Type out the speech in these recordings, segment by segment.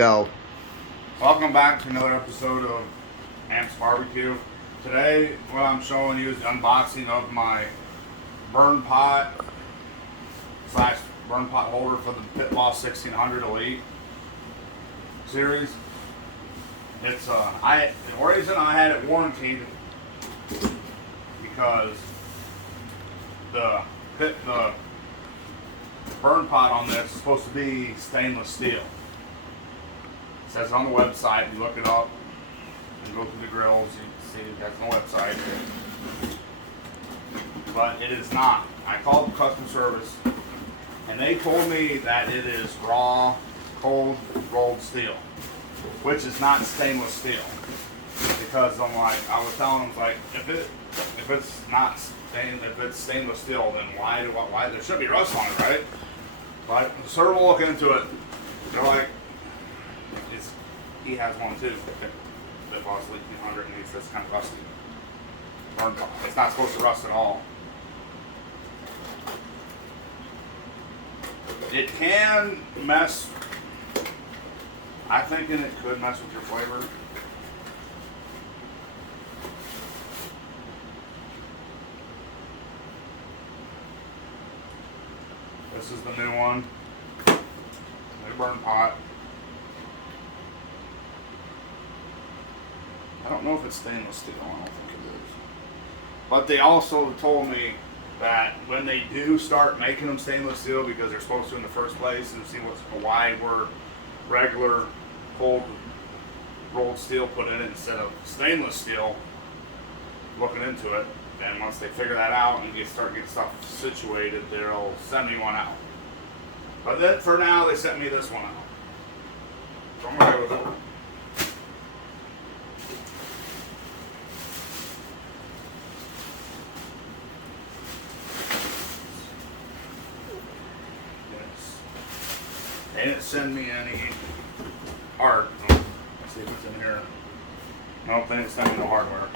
Go. Welcome back to another episode of Amps Barbecue. Today, what I'm showing you is the unboxing of my burn pot / burn pot holder for the Pit Boss 1600 Elite series. It's the reason I had it warranted because the burn pot on this is supposed to be stainless steel. It says on the website, you look it up and go through the grills, you can see that's on the website. But it is not. I called customer service and they told me that it is raw, cold rolled steel, which is not stainless steel. Because I was telling them, like, if it's stainless steel, then why there should be rust on it, right? But the server will look into it. They're like, he has one too. That Boss 1800, and it's kind of rusty. It's not supposed to rust at all. It can mess. I think it could mess with your flavor. This is the new one. New burn pot. I don't know if it's stainless steel. I don't think it is. But they also told me that when they do start making them stainless steel, because they're supposed to in the first place, and see why we're regular cold rolled steel put in it instead of stainless steel, looking into it. And once they figure that out and start getting stuff situated, they'll send me one out. But then for now, they sent me this one out. So I'm gonna go with it. They didn't send me any art. Let's see what's in here. Nope, they didn't send me no hardware.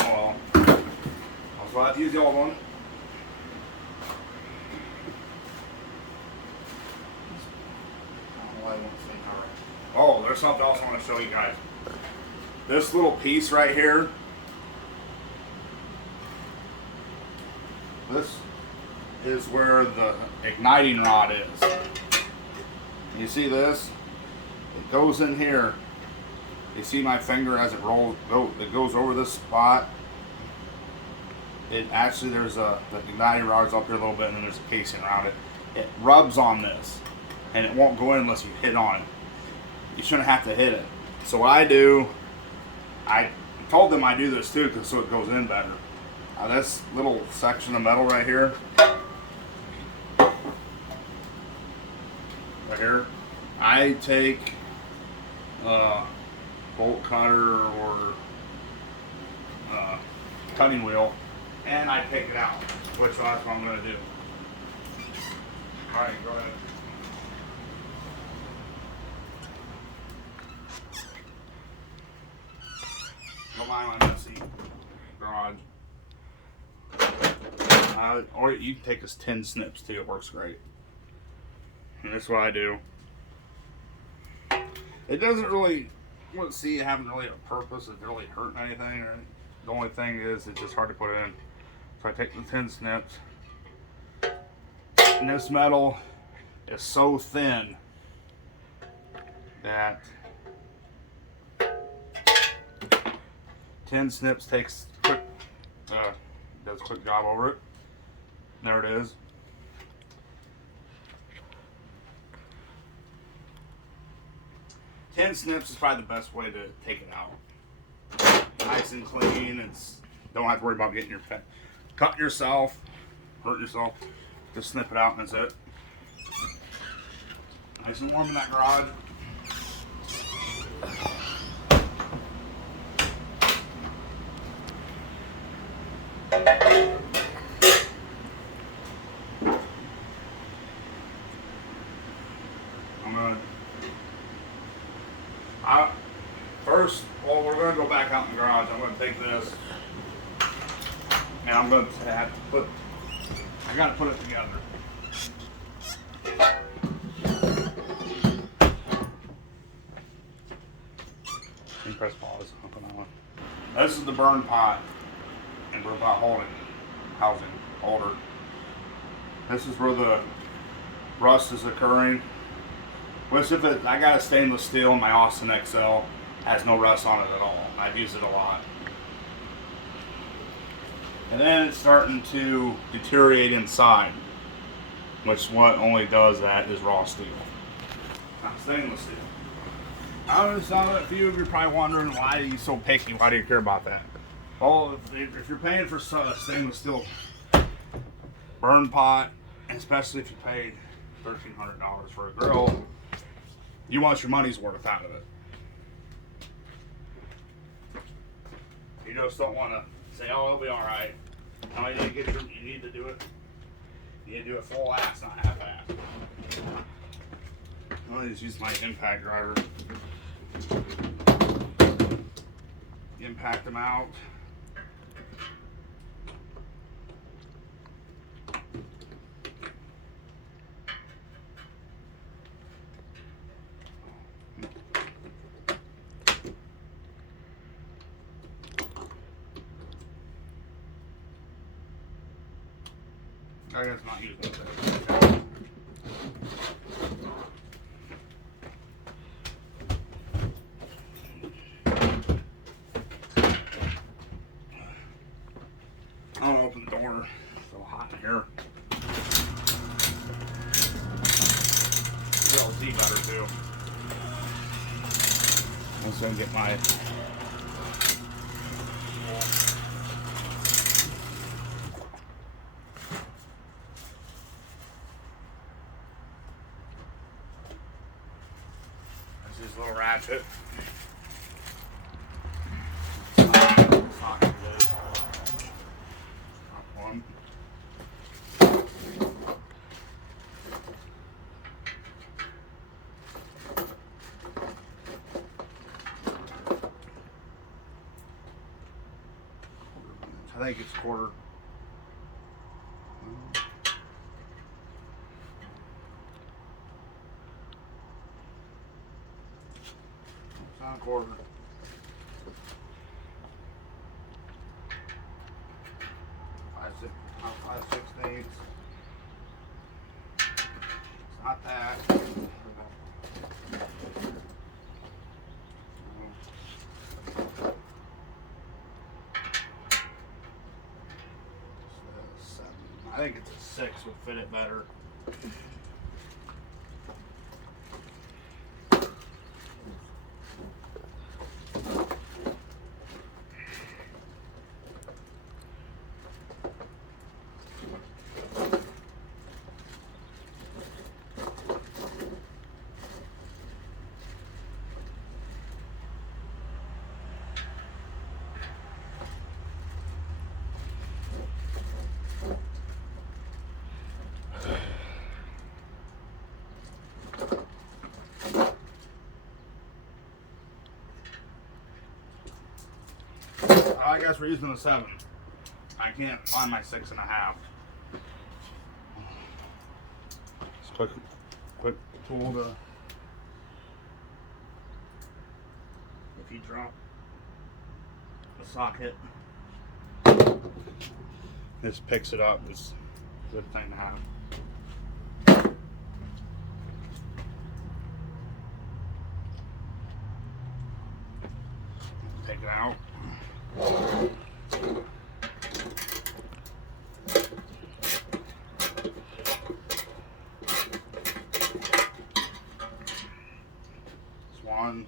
Oh well. I was glad to use the old one. Oh, there's something else I want to show you guys. This little piece right here. This is where the igniting rod is. You see this? It goes in here. You see my finger as it rolls, it goes over this spot. It actually, the igniting rod's up here a little bit, and then there's a casing around it. It rubs on this, and it won't go in unless you hit on it. You shouldn't have to hit it. So what I do, I told them I do this too, so it goes in better. Now this little section of metal right here, I take a bolt cutter or cutting wheel and I take it out, which that's what I'm going to do. Alright, go ahead. Don't mind my messy garage. Or you can take this 10 snips too, it works great. And that's what I do. It doesn't really, you wouldn't see it having really a purpose, it really hurting anything or anything. The only thing is, it's just hard to put it in. So I take the 10 snips. And this metal is so thin that 10 snips takes quick, does a quick job over it. There it is. Ten snips is probably the best way to take it out. Nice and clean. Don't have to worry about getting your cut yourself, hurt yourself. Just snip it out and that's it. Nice and warm in that garage. We're going to go back out in the garage. I'm going to take this and I'm going to have to put, I got to put it together. You can press pause. This is the burn pot and burn pot housing holder. This is where the rust is occurring. Which if I got a stainless steel in my Austin XL, has no rust on it at all. I've used it a lot. And then it's starting to deteriorate inside, which what only does that is raw steel, not stainless steel. I understand that a few of you are probably wondering, why are you so picky? Why do you care about that? Well, if you're paying for stainless steel burn pot, and especially if you paid $1,300 for a grill, you want your money's worth out of it. You just don't want to say, "Oh, it'll be all right." No, you need to do it. You need to do it full ass, not half ass. I'll just use my impact driver. Impact them out. I guess not using it. I'm gonna open the door. It's a little hot in here. Be able to see better too. I'm just gonna get my this little ratchet. Socket is. One. I think it's quarter. It's not a quarter. Five sixteenths. It's not that. I think it's a 6 would fit it better. I guess we're using a 7. I can't find my 6.5. Just quick tool to, if you drop the socket, this picks it up. It's a good thing to have. Take it out. One.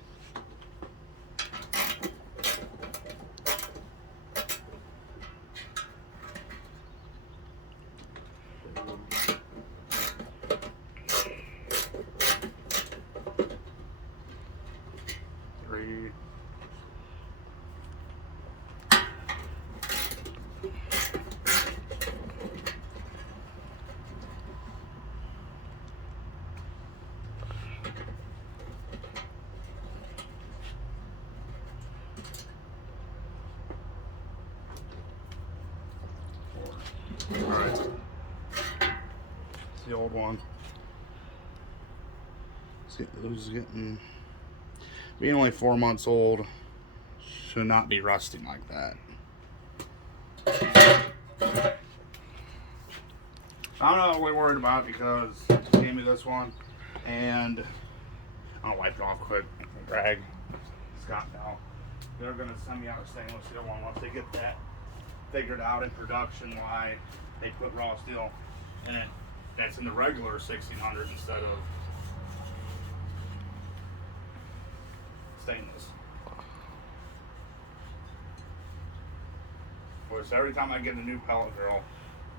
Three. Alright. The old one. See, it was getting, being only 4 months old, should not be rusting like that. I'm not really worried about it because they gave me this one, and I'll wipe it off quick. Rag. Scott now. They're gonna send me out a stainless steel one once they get that figured out in production, why they put raw steel in it. That's in the regular 1600 instead of stainless. Of course, every time I get a new pellet grill,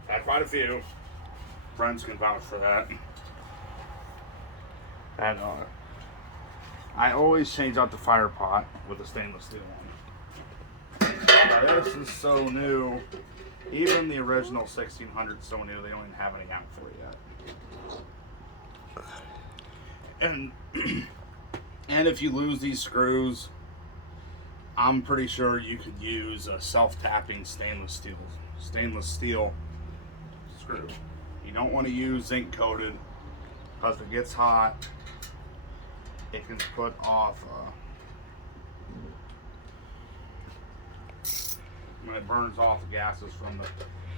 I've had quite a few. Friends can vouch for that. And I always change out the fire pot with a stainless steel one. Now, this is so new. Even the original 1600 is so new, they don't even have any out for it yet. And if you lose these screws, I'm pretty sure you could use a self-tapping stainless steel screw. You don't want to use zinc coated because if it gets hot, it can put off when it burns off the gases from the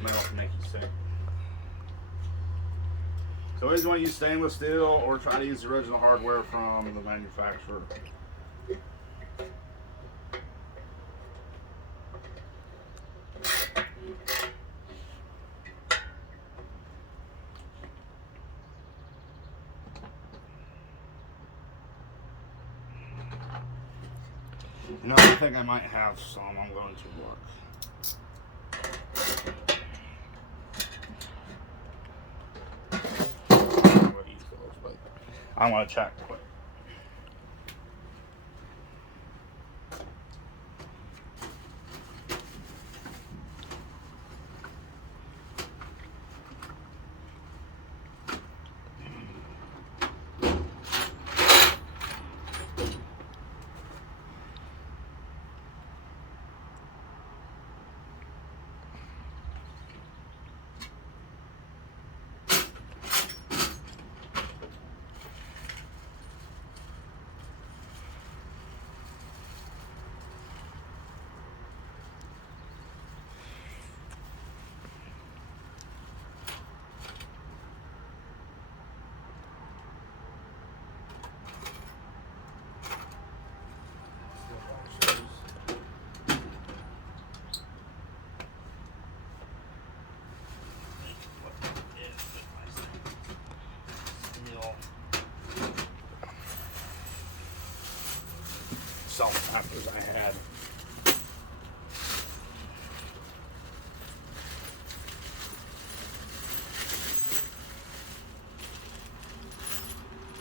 metal, can make you sick. So always want to use stainless steel or try to use the original hardware from the manufacturer. You know, I think I might have some. I'm going to look. I want to check quick. Self-tappers I had.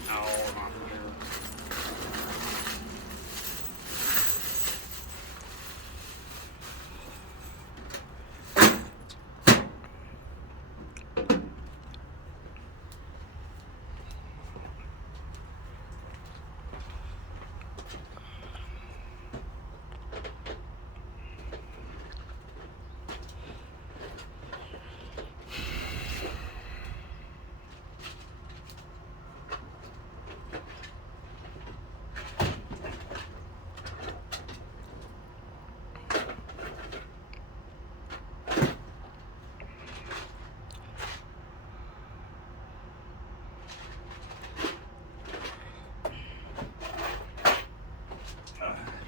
No, not here.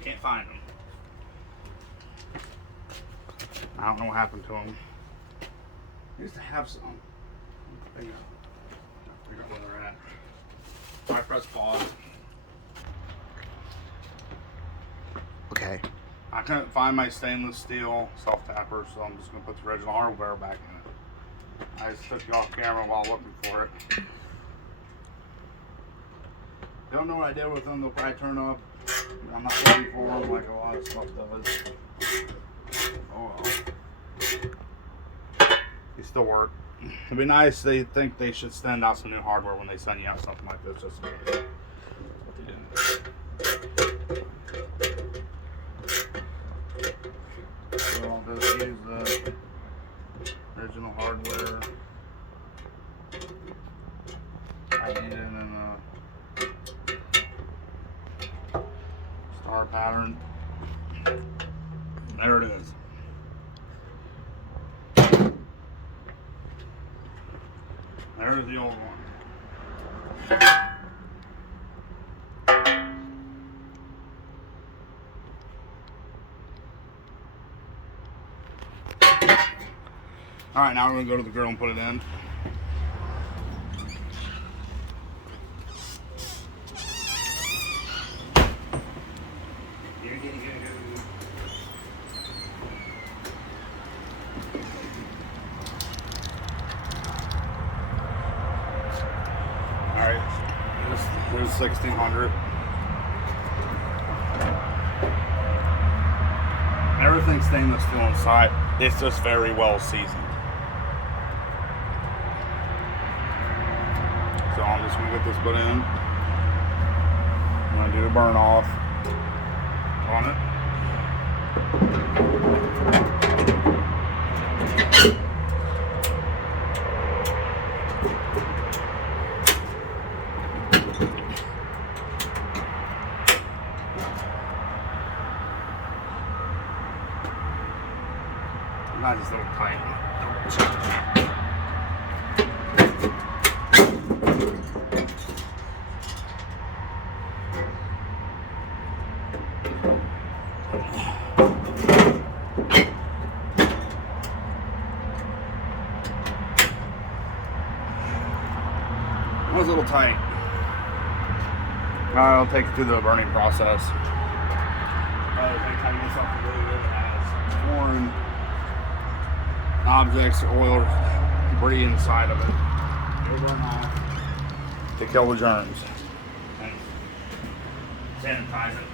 Can't find them. I don't know what happened to them. I used to have some. I figure out where they're at. I press pause. Okay. I couldn't find my stainless steel self-tapper, so I'm just going to put the original hardware back in it. I just took you off camera while looking for it. Don't know what I did with them. They'll probably turn up. I'm not ready for them like a lot of stuff does. Oh well. They still work. It'd be nice. They think they should send out some new hardware when they send you out something like this. Just what they did. So I'll just use the original hardware. I need it in a star pattern. There it is. There's the old one. All right, now we're gonna go to the grill and put it in. All right, here's 1600. Everything's stainless steel inside. It's just very well seasoned. So I'm just gonna get this put in. I'm gonna do a burn off on it. Not just a little tight. It was a little tight. I'll take it through the burning process. Anytime you get something really good that has foreign objects, oil, debris inside of it, you burn off to kill the germs and sanitize it.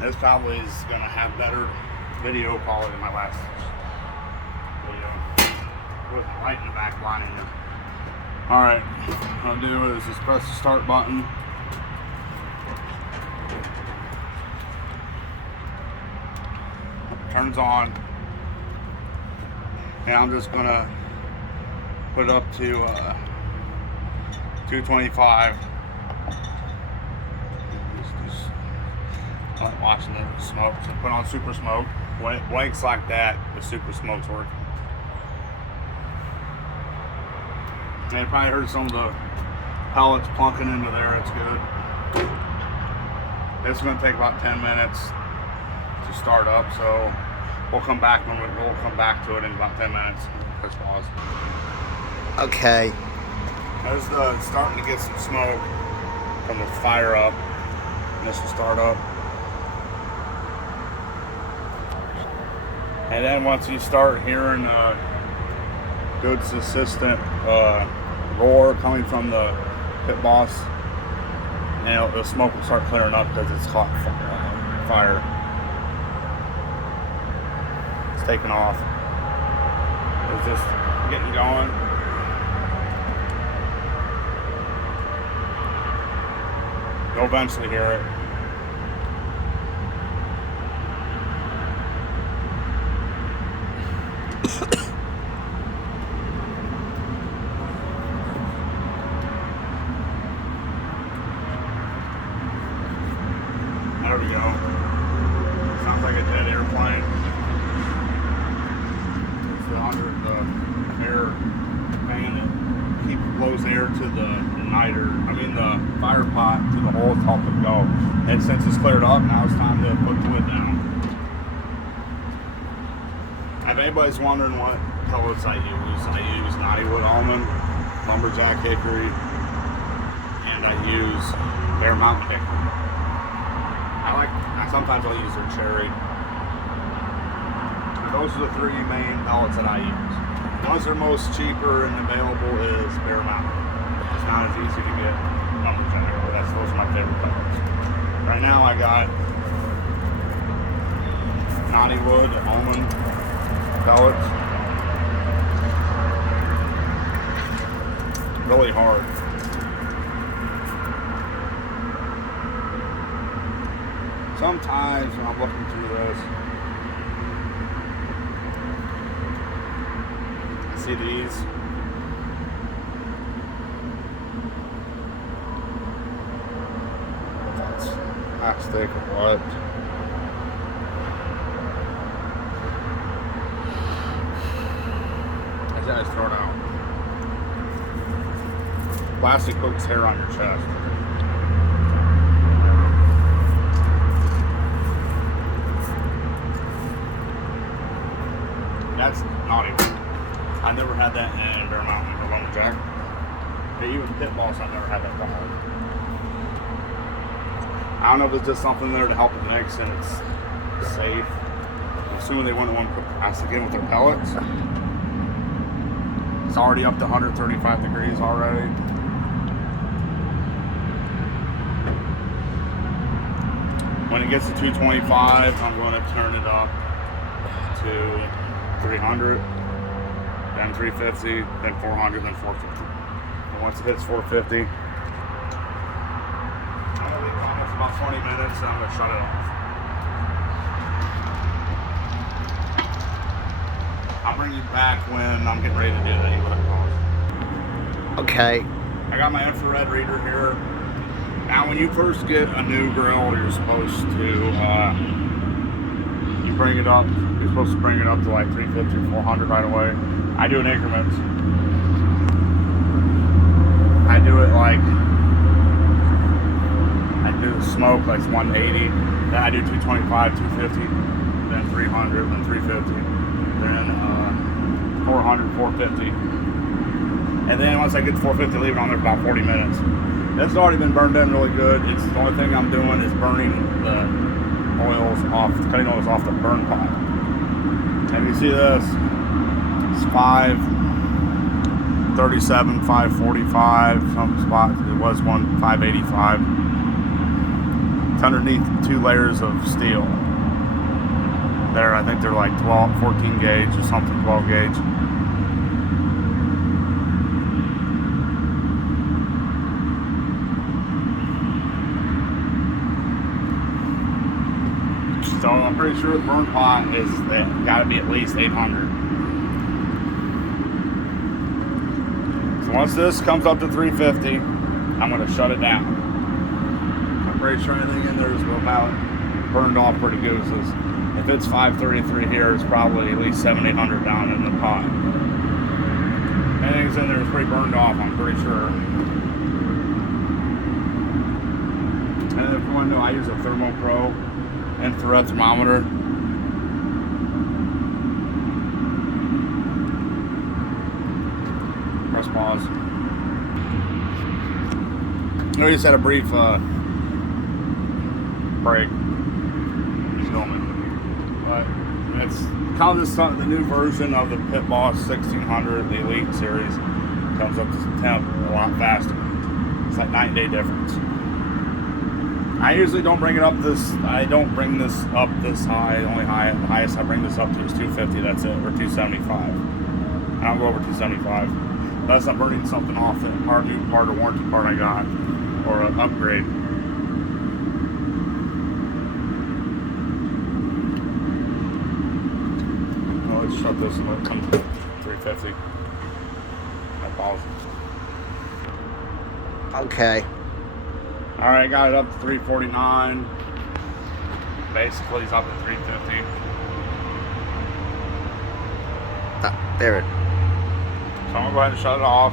This probably is going to have better video quality than my last video with the light in the back lining it. Alright, what I'll do is just press the start button. It turns on. And I'm just going to put it up to 225. I'm watching the smoke, so put on super smoke. When it blinks like that, the super smoke's working. And you probably heard some of the pellets plunking into there. It's good. It's going to take about 10 minutes to start up, so we'll come back to it in about 10 minutes. Press pause. Okay. There's starting to get some smoke from the fire up. This will start up. And then once you start hearing good consistent roar coming from the pit boss, and the smoke will start clearing up because it's caught fire. It's taking off. It's just getting going. You'll eventually hear it. There we go. Sounds like a dead airplane. It's under the air fan that blows air to the fire pot to the hole to help it go. And since it's cleared up, now it's time to put the wood down. If anybody's wondering what pellets I use Knotty Wood Almond, Lumberjack Hickory, and I use Bear Mountain Hickory. Sometimes I'll use their cherry. Those are the three main pellets that I use. The ones that are most cheaper and available is Bear Mountain. It's not as easy to get Lumberjack, but those are my favorite pellets. Right now I got Knotty Wood Almond pellets. Really hard. Sometimes when I'm looking through this, See these? That's plastic or what? I just throw it out. Plastic puts hair on your chest. That's not even. I never had that in Bear Mountain or Lumberjack. Hey, even Pit Boss, I never had that dog. I don't know if it's just something there to help it mix and it's safe. I'm assuming they wouldn't want to put plastic in with their pellets. It's already up to 135 degrees already. When it gets to 225, I'm going to turn it up to 300, then 350, then 400, then 450. And once it hits 450, I'm going to leave it on there for about 20 minutes and I'm going to shut it off. I'll bring you back when I'm getting ready to do the electronics. Okay. I got my infrared reader here. Now when you first get a new grill, you're supposed to, you bring it up, you're supposed to bring it up to like 350, 400 right away. I do it in increments. I do it like, I do the smoke like 180, then I do 225, 250, then 300, then 350, then 400, 450. And then once I get to 450, leave it on there for about 40 minutes. It's already been burned in really good. It's the only thing I'm doing is burning the oils off, cutting oils off the burn pot. And you see this, it's 537, 545, some spots, it was 585. It's underneath 2 layers of steel. There, I think they're like 12, 14 gauge or something, 12 gauge. So I'm pretty sure the burn pot is got to be at least 800. So once this comes up to 350, I'm going to shut it down. I'm pretty sure anything in there is about burned off pretty good. So if it's 533 here, it's probably at least 700-800 down in the pot. Anything's in there is pretty burned off, I'm pretty sure. And if you want to know, I use a ThermoPro infrared thermometer. Press pause. I just had a brief break. Filming. But it's kind of the new version of the Pit Boss 1600, the Elite series. Comes up to temp a lot faster. It's like 9-day difference. I usually don't bring it up this. I don't bring this up this high. The highest I bring this up to is 250. That's it, or 275. I don't go over 275 unless I'm burning something off it, new part or warranty part I got, or an upgrade. Well, let's shut this and let it come to 350. I pause. Okay. Alright, got it up to 349. Basically, it's up to 350. There it. So I'm going to go ahead and shut it off.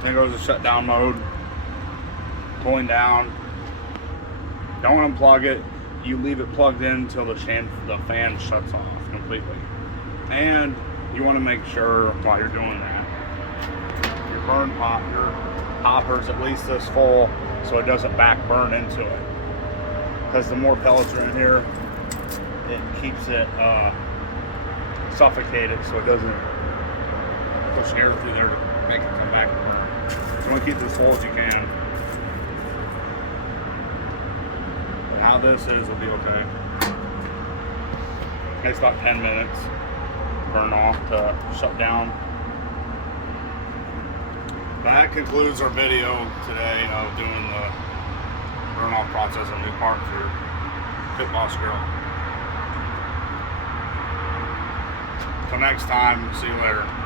Then it goes to shutdown mode. Pulling down. Don't unplug it. You leave it plugged in until the fan shuts off completely. And you want to make sure while you're doing that, burn pot, your hopper's at least this full so it doesn't back burn into it. Because the more pellets are in here, it keeps it suffocated so it doesn't push air through there to make it come back and burn. So you want to keep this full as you can. And how this is will be okay. It takes about 10 minutes to burn off to shut down. That concludes our video today of doing the burn off process of new part for Pit Boss Grill. Till next time, see you later.